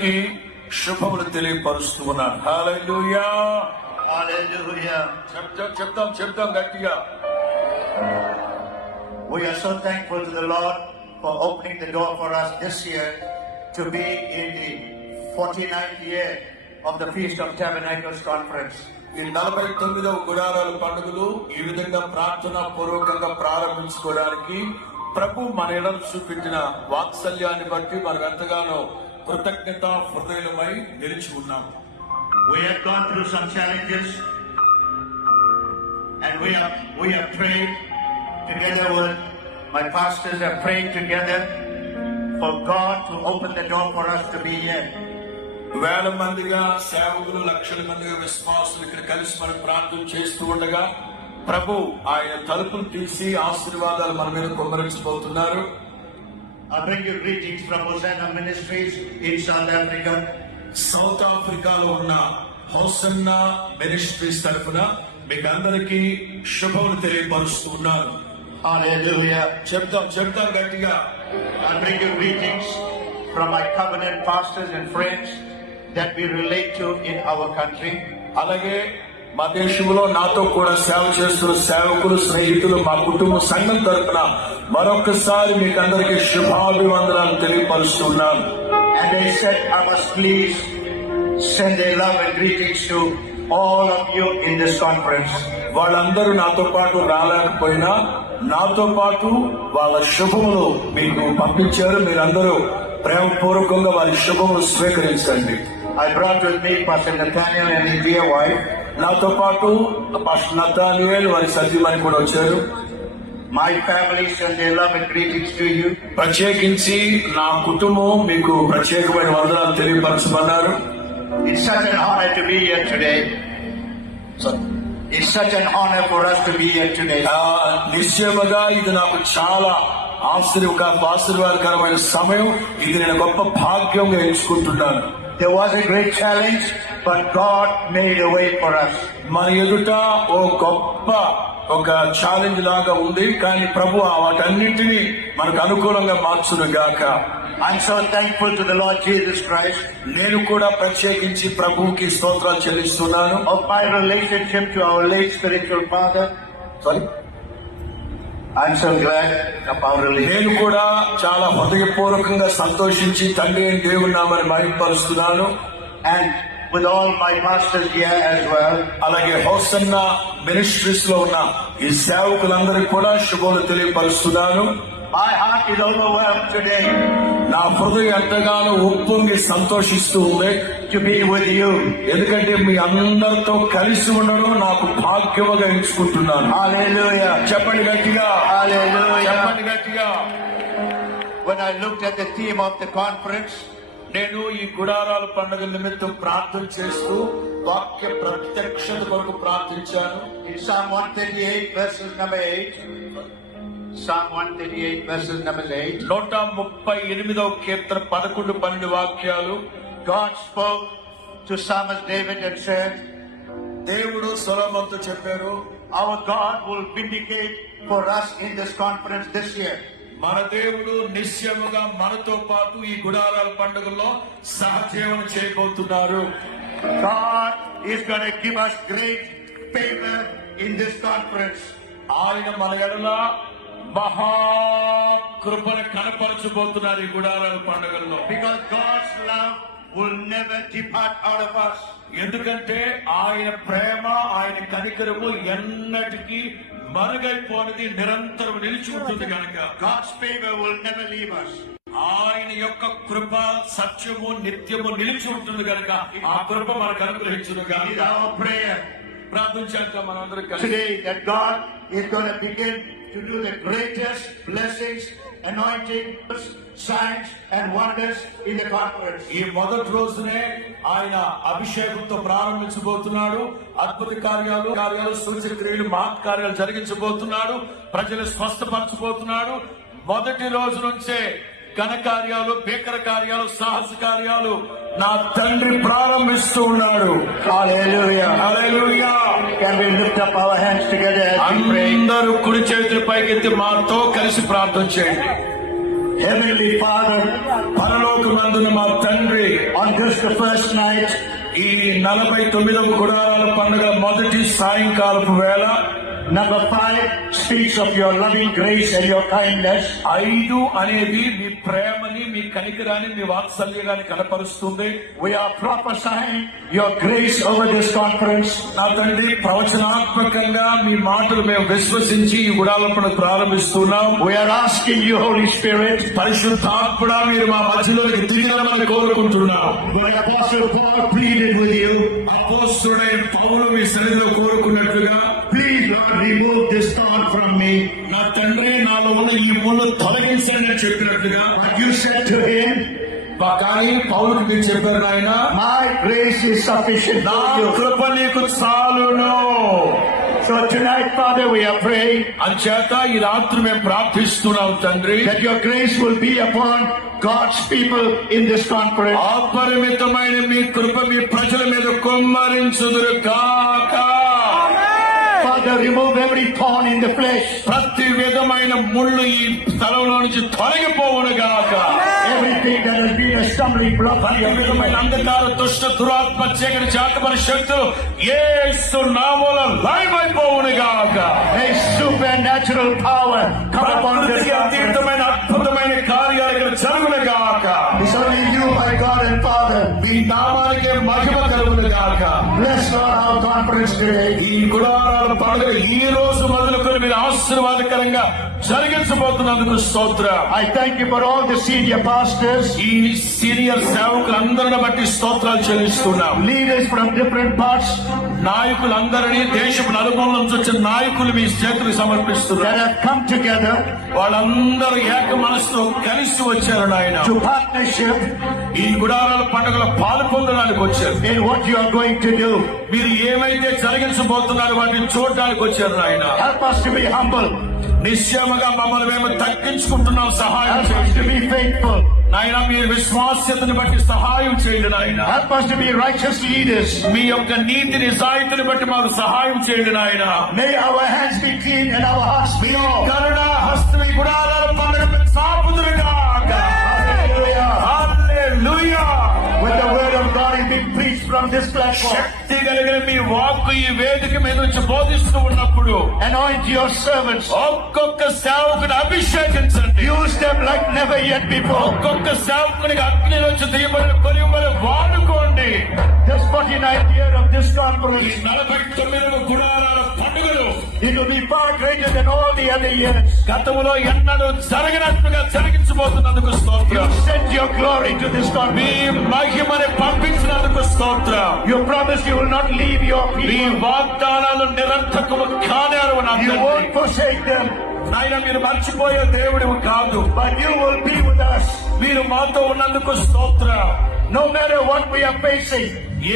శుభములు తెలియపరుస్తూ ఉన్నాను. హల్లెలూయా, Hallelujah. చెప్తాం గట్టిగా. We are so thankful to the Lord for opening the door for us this year to be in the 49th year of the Feast of Tabernacles Conference. ఈ 49వ గుడారాల పండుగలు ఈ విధంగా ప్రార్థన పూర్వకంగా ప్రారంభించుకోవడానికి ప్రభు మన ఎడలు చూపించిన వాత్సల్యాన్ని బట్టి మనం ఎంతగానో కృతజ్ఞత హృదయమై నిలిచి ఉన్నాం. We have gone through some challenges and we have prayed together with my pastors have prayed together for God to open the door for us to be here. వేల మందిగా సేవకులు, లక్షల మందిగా విశ్వాసులు ఇక్కడ కలిసి మనం ప్రార్థన చేస్తూ ఉండగా ప్రభు ఆయన తలుపులు తీసి ఆశీర్వాదాలు మన మీద కుమ్మరించబోతున్నారు. I bring you greetings from Hosanna Ministries in South Africa. South ఆఫ్రికాలో ఉన్న హోసన్నా మినిస్ట్రీస్ తరఫున మీకు అందరికీ శుభములు తెలియపరుస్తూ ఉన్నాను. Hallelujah. చెప్తాం గట్టిగా. I bring you greetings from my covenant pastors and friends that we relate to in our country. అలాగే మా దేశంలో నాతో కూడా సేవ చేస్తున్న సేవకులు, స్నేహితులు, మా కుటుంబ సంఘం తరఫున మరొకసారి మీకు అందరికీ శుభాభివందనాలు తెలియపరుస్తున్నాను. And they said, I must please send their love and greetings to all of you in this conference. వాళ్ళందరూ నాతో పాటు రాలేకపోయినా నాతో పాటు వాళ్ళ శుభములు మీకు పంపించారు. మీరందరూ ప్రేమపూర్వకంగా వారి శుభములు స్వీకరించండి. I brought with me Pastor Nathaniel and his dear wife. నాతో పాటు పాస్టర్ నతానియేల్ వారి సతీమణి కూడా వచ్చారు. My family send their love and greetings to you. ప్రత్యేకించి నా కుటుంబం మీకు ప్రత్యేకమైన వందనాలు తెలియపరచమన్నారు. It's such an honor to be here today. It's such an honor for us to be here today. నిశ్చయముగా ఇది నాకు చాలా ఆశీర్వాదకరమైన సమయం. ఇది నేను గొప్ప భాగ్యంగా ఎంచుకుంటున్నాను. There was a great challenge, but God made a way for us. మన ఎదుట ఒక ఛాలెంజ్ లాగా ఉంది, కానీ ప్రభు వాటన్నింటినీ మనకు అనుకూలంగా మార్చును గాక. I'm so thankful to the Lord Jesus Christ. నేను కూడా ప్రత్యేకించి ప్రభువుకి స్తోత్రాలు చెల్లిస్తున్నాను. Of my relationship to our late spiritual father. I'm so glad of our relationship. నేను కూడా చాలా హృదయపూర్వకంగా సంతోషించి తండ్రి అయిన దేవుని నామమును మహిమపరుస్తున్నాను. And with all my pastors here as well. అలాగే హోసన్నా మినిస్ట్రీస్ లో ఉన్న ఈ సేవకులందరికీ కూడా శుభములు తెలియపరుస్తున్నాను. My heart is overwhelmed today నా హృదయం ఎంతగానో ఉప్పొంగి సంతోషిస్తూ ఉంది to be with you. ఎందుకంటే మీ అందరితో కలిసి ఉండడం నాకు భాగ్యముగా ఎంచుకుంటున్నాను. Hallelujah. చెప్పండి గట్టిగా. Hallelujah. చెప్పండి గట్టిగా. When I looked at the theme of the conference, నేను ఈ గుడారాల పండుగ నిమిత్తం ప్రార్థన చేస్తూ వాక్య ప్రత్యక్షత కొరకు ప్రార్థించాను. in Psalm 138 verses number 8. Psalm 138 verses number 8. 138వ కీర్తన 11-12 వాక్యాలు. God spoke to Psalmist David and said, దేవుడు సొలొమోనుతో చెప్పారు, our God will vindicate for us in this conference this year. మన దేవుడు నిశ్చయముగా మనతో పాటు ఈ గుడారాల పండుగలో సహజీవనం చేయబోతున్నారు. God is going to give us great favor in this conference. ఆయన మన ఎడల మహా కృపను కనపరచబోతున్నారు ఈ గుడారాల పండుగల్లో. Because God's love will never depart out of us. ఎందుకంటే ఆయన ప్రేమ, ఆయన కనికరము ఎన్నటికీ మరుగైపోనిది, నిరంతరం నిలిచి ఉంటుంది కనుక. God's favor will never leave us. ఆయన యొక్క కృప సత్యము నిత్యము నిలిచి ఉంటుంది కనుక ఆ కృప మనకు అనుగ్రహించును It is కనుక our prayer ప్రార్థించాక మనందరం కలిసి today that God is going to begin to do the greatest blessings, anointing, signs and wonders in the conference. ఈ మొదటి రోజునే ఆయన అభిషేకంతో ప్రారంభించబోతున్నాడు. అద్భుత కార్యాలు, సూచక క్రియలు, మహత్ కార్యాలు జరిగించబోతున్నాడు. ప్రజలు స్వస్థపరచబోతున్నాడు. మొదటి రోజు నుంచే ఘన కార్యాలు, భీకర కార్యాలు, సాహస కార్యాలు నా తండ్రి ప్రారంభిస్తూ ఉన్నాడు. Hallelujah. Hallelujah. Can we lift up our hands together as we pray? అందరూ కుడి చేతులు పైకెత్తి మాతో కలిసి ప్రార్థన చేయండి. Heavenly Father, పరలోకమందున మా తండ్రి, on on this, the first night, ఈ 49వ గుడారాల పండుగ మొదటి సాయంకాలపు వేళ number 5 speaks of your loving grace and your kindness. 5 అనేది మీ ప్రేమని, మీ కనికరాన్ని, మీ వాత్సల్యాన్ని కనపరుస్తుంది. We are prophesying your grace over this conference. నా తండ్రి, ప్రవచనాత్మకంగా మీ మాటలు మేము విశ్వసించి ఈ గుడారాల పండుగ ప్రారంభిస్తున్నాం. We are asking you, Holy Spirit, పరిశుద్ధాత్ముడా, మీరు మా మధ్యలోకి దిగిరమని కోరుకుంటున్నాం. when Apostle Paul pleaded with you, అపోస్తలుడైన పౌలు మీ సన్నిధిలో కోరుకున్నట్లుగా, please Lord remove this thorn from me. నా తండ్రి, నాలో ఉన్న ఈ ముళ్ళు తొలగించండి అని చెప్పినట్లుగా, But you said to him, కానీ పౌలుకి మీరు చెప్పారు, నాయన my grace is sufficient నా for you. కృప నీకు చాలును. So tonight, Father, we are praying అంచేత ఈ రాత్రి మేము ప్రార్థిస్తున్నాం తండ్రి, that your grace will be upon God's people in this conference. అపరిమితమైన మీ కృప మీ ప్రజల మీద కుమ్మరించుదురు కాక. Father, remove every thorn in the flesh, ప్రతి విధమైన ముళ్ళు ఈ స్థలంలో నుంచి తొలగిపోవును గాక. everything that has been a stumbling block. ప్రతి విధమైన అంధకార దుష్ట దురాత్మ చీకటి జాతమైన శక్తులు యేసు నామములో లయమైపోవును గాక. May supernatural power come upon this ప్రకృతికి conference. అతీతమైన అద్భుతమైన కార్యాలు ఇక్కడ జరుగును గాక. It's only you, my God and Father. మీ నామానికే మహిమ కలుగును గాక. Bless Lord our conference today. ఈ గుడారాల పండుగ ఈ రోజు మొదలుకొని మీరు ఆశీర్వాదకరంగా జరిగించబోతున్నందుకు స్తోత్రం. I thank you for all the senior pastors, ఈ సీనియర్ సేవకులందరిని బట్టి స్తోత్రాలు చెల్లిస్తున్నాం. leaders from different parts నాయకులందరినీ, దేశపు నలుమూల నుంచి వచ్చిన నాయకులు మీ చేతులకు that సమర్పిస్తున్నారు. have come together వాళ్ళందరూ ఏక మనసుతో కలిసి వచ్చారు నాయన. to partnership ఈ గుడారాల పండుగలో పాలు పొందడానికి వచ్చారు. in what you are going to do. మీరు ఏమైతే జరిగించబోతున్నారో వాటిని చూడడానికి వచ్చారు నాయన. Help us to be humble. నిశ్చయముగా మమ్మల్ని మేము తగ్గించుకుంటున్నాం, సహాయం Help us to చేయండి be faithful. నాయన. మీరు విశ్వాస్యతను బట్టి సహాయం చేయండి నాయన. Help us to be righteous leaders. మీ యొక్క నీతి నిజాయితీని బట్టి మాకు సహాయం చేయండి నాయన. May our hands be clean and our hearts pure. కరుణా హస్తం ఈ గుడారాల పండుగ సాపుదురుగాక. Hallelujah. Hallelujah. When the word of God is being preached from this platform, శక్తి కలిగిన మీ వాక్కు ఈ వేదిక మీద నుంచి బోధిస్తూ ఉన్నప్పుడు anoint your servants. ఒక్కొక్క సేవకుని అభిషేకించండి. Use them like never yet before. ఒక్కొక్క సేవకునికి అగ్ని నుంచి తీయబడిన కొరియమని వాడుకోండి. This 49th year of this ఈ conference, 49వ గుడారాల పండుగలు it will be far greater than all the other years. గతములో ఎన్నడూ జరగనట్టుగా జరిగించబోతున్నందుకు స్తోత్రం. You sent your glory to this me conference. మహిమని పంపించినందుకు స్తోత్రం. You promised you will not leave your me people. వాగ్దానాలు నిరంతరము కానేరవు నా You తండ్రి. won't forsake them, నాయన, మీరు మర్చిపోయే దేవుడివి కాదు. but you will be with us. మీరు మాతో ఉన్నందుకు స్తోత్రం. No matter what we are facing,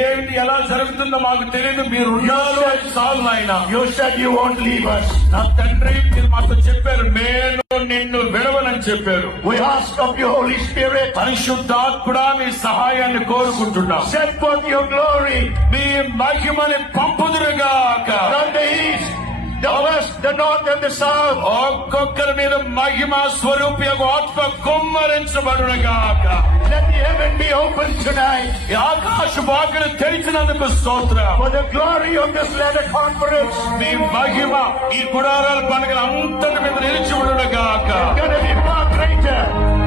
ఏమిటి ఎలా జరుగుతుందో మాకు తెలియదు, మీరు ఉన్నారు అని చాలు నాయన. you said you won't leave us. నా తండ్రి, మీరు మాతో చెప్పారు, నేను నిన్ను విడవనని చెప్పారు. We ask of you, Holy Spirit, పరిశుద్ధాత్ముడా, మీ సహాయాన్ని కోరుకుంటున్నాం. send forth your glory me మహిమని పంపుదురుగాక. from the east, the west, the north, and the south. ఒక్కొక్కరి మీద మహిమ స్వరూపి ఆత్మ కుమ్మరించబడునుగాక. Let the heaven be open tonight ఈ ఆకాశ వాకిలి తెరిచినందుకు స్తోత్రం. for the glory of this latter conference. మీ మహిమ ఈ గుడారాల పండుగ అంతటి మీద నిలిచి ఉండునుగాక. Going to be far greater,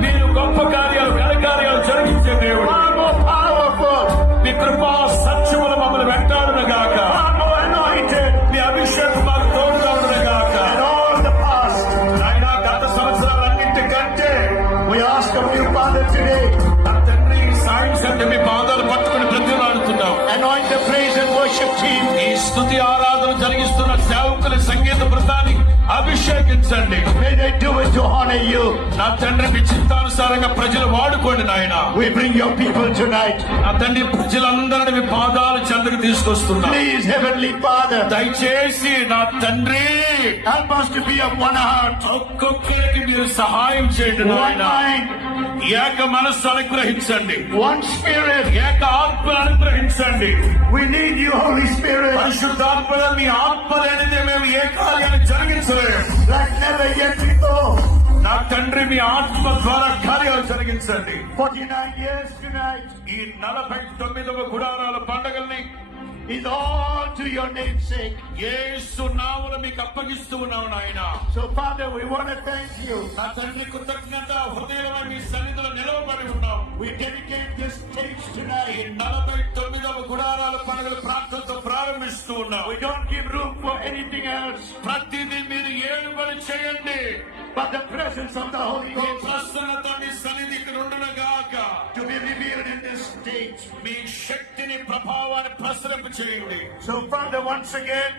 మీరు గొప్ప కార్యాలు, ఘనకార్యాలు జరిగించే దేవుడు. far more powerful, మీ కృపా సత్యములు మమ్మల్ని వెంటాడునుగాక. far more anointed మీ అభిషేకం మాకు తోడుగాక. than all the past. నాయనా, గత సంవత్సరాలన్నింటికంటే We ask of you, Father, today, నా తండ్రి, ఈ సాయం సంటే మీ పాదాలు పట్టుకుని ప్రతిమాడుతున్నాం. anoint the praise and worship team. ఈ స్తుతి ఆరాధన జరిగిస్తున్న సేవకుల సంగీత బృందాన్ని అభిషేకించండి. May they do it to honor you. నా తండ్రి, మీ చిత్తానుసారంగా ప్రజలు వాడుకోండి నాయన. We bring your people tonight. నా తండ్రి, ప్రజలందరినీ మీ పాదాల చెంతకు తీసుకొస్తున్నా. Please, Heavenly Father, దయచేసి నా తండ్రి, help us to be of one heart, ఒక్కొక్కరికి మీరు సహాయం చేయండి one నాయన. mind, ఏక మనస్సు అనుగ్రహించండి. one spirit. ఏక ఆత్మ అనుగ్రహించండి. We need you, Holy Spirit, పరిశుద్ధాత్మ, మీ ఆత్మ లేనిదే మేము ఏ కార్యాన్ని జరిగించలేము. like never yet before. నా తండ్రి మీ ఆత్మ ద్వారా కార్యాలు జరిగించండి. 49 years tonight ఈ 49వ గుడారాల పండగల్ని is all to your name's sake. యేసు నామమున మీకు అప్పగిస్తూ ఉన్నాను నాయన. So Father, we want to thank you. నా తండ్రి కృతజ్ఞత హృదయమై మీ సన్నిధిలో నిలవబడి ఉన్నాం. We dedicate this stage tonight. ఈ 49వ గుడారాల పండుగల ప్రార్థనతో ప్రారంభిస్తూ ఉన్నాం. We don't give room for anything else ప్రతిదీ మీరు ఏలుబడి చేయండి. but the presence of the Holy me Ghost ప్రసన్నత మీ సన్నిధి ఇక్కడ ఉండునుగాక. to be revealed in this stage. మీ శక్తిని ప్రభావాన్ని ప్రసరింప చేయండి. So Father, once again,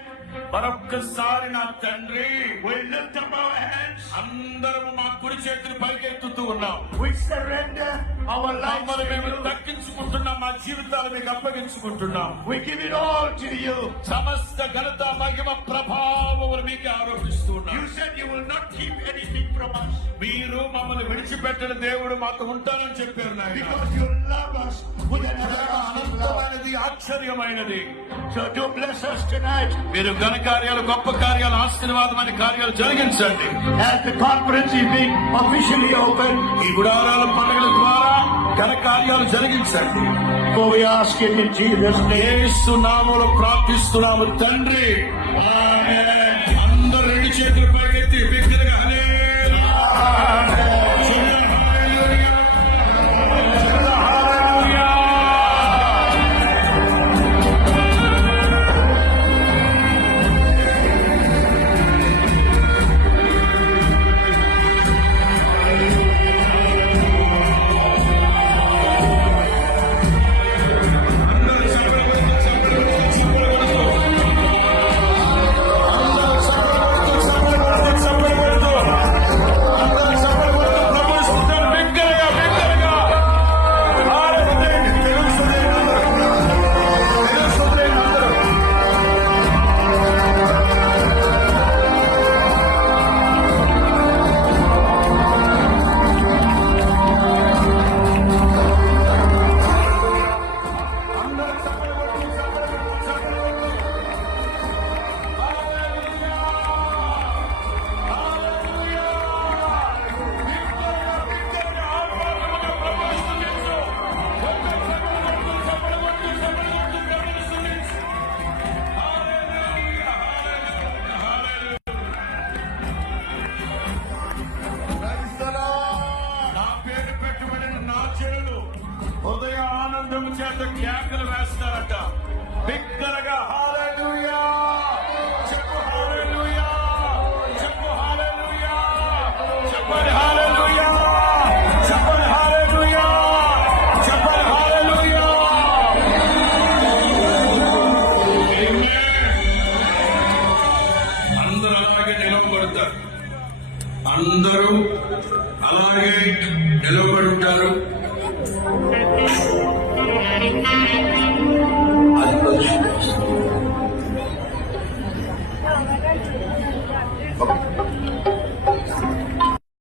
మరొక్కసారి నా తండ్రి we lift up our hands. అందరము మా కుడి చేతులు పైకెత్తుతూ ఉన్నాం. We surrender our lives మమ్మల్ని to మేము you. దక్కించుకుంటున్నాం. మా జీవితాలు మీకు అప్పగించుకుంటున్నాం. We give it all to you. సమస్త ఘనత మహిమ ప్రభావములు మీకు ఆరోపిస్తున్నాం. You said you will not keep anything from us మీరు మమ్మల్ని విడిచిపెట్టిన దేవుడు మాతో ఉంటానని చెప్పారు నాయన. because you love us with an everlasting love. అనంతమైనది, ఆశ్చర్యమైనది. So do bless us tonight మీరు ఘన కార్యాలు, గొప్ప కార్యాలు, ఆశీర్వాదమైన కార్యాలు జరిగించండి. as the conference is being officially opened. ఈ గుడారాల పండుగల ద్వారా ఘన కార్యాలు జరిగించండి. For we ask it in Jesus' name. యేసు నామములో ప్రార్థిస్తున్నాము తండ్రి. ఆమేన్. అందరూ రెండు చేతులు పైకెత్తి బిగ్గరగా హల్లెలూయా. హల్లెలూయా. హల్లెలూయా. అందరూ చప్పట్లు కొడుతూ, చప్పట్లు కొడుతూ, చప్పట్లు కొడుతూ. అందరూ చప్పట్లు కొడుతూ, చప్పట్లు కొడుతూ, చప్పట్లు కొడుతూ. అందరూ చప్పట్లు కొడుతూ ప్రభువు స్తుతించండి. బిగ్గరగా, బిగ్గరగా. హల్లెలూయా. తెలుస్తుంది అందరూ. తెలుస్తుంది అందరూ. అందరూ చప్పట్లు కొడుతూ, చప్పట్లు కొడుతూ, చప్పట్లు కొడుతూ. హల్లెలూయా. హల్లెలూయా. బిగ్గరగా, బిగ్గరగా ఆహ్లాదముగా ప్రభువుని స్తుతించు. చప్పట్లు కొడుతూ, చప్పట్లు కొడుతూ, ప్రభువుని స్తుతించు. హల్లెలూయా. హల్లెలూయా. హల్లెలూయా. Praise the Lord. నా పేరు పెట్టుబడిన నా చెడులు హృదయ ఆనందం చేత కేకలు వేస్తారట. బిగ్గరగా హల్లెలూయా. చెప్పు హల్లెలూయా. చెప్పు హల్లెలూయా. చెప్పండి హల్లెలూయా. చెప్పండి హల్లెలూయా. చెప్పండి హల్లెలూయా. ఆమేన్. అందరూ అలాగే నిలబడతారు. అందరూ అలాగే నిలబడి ఉంటారు.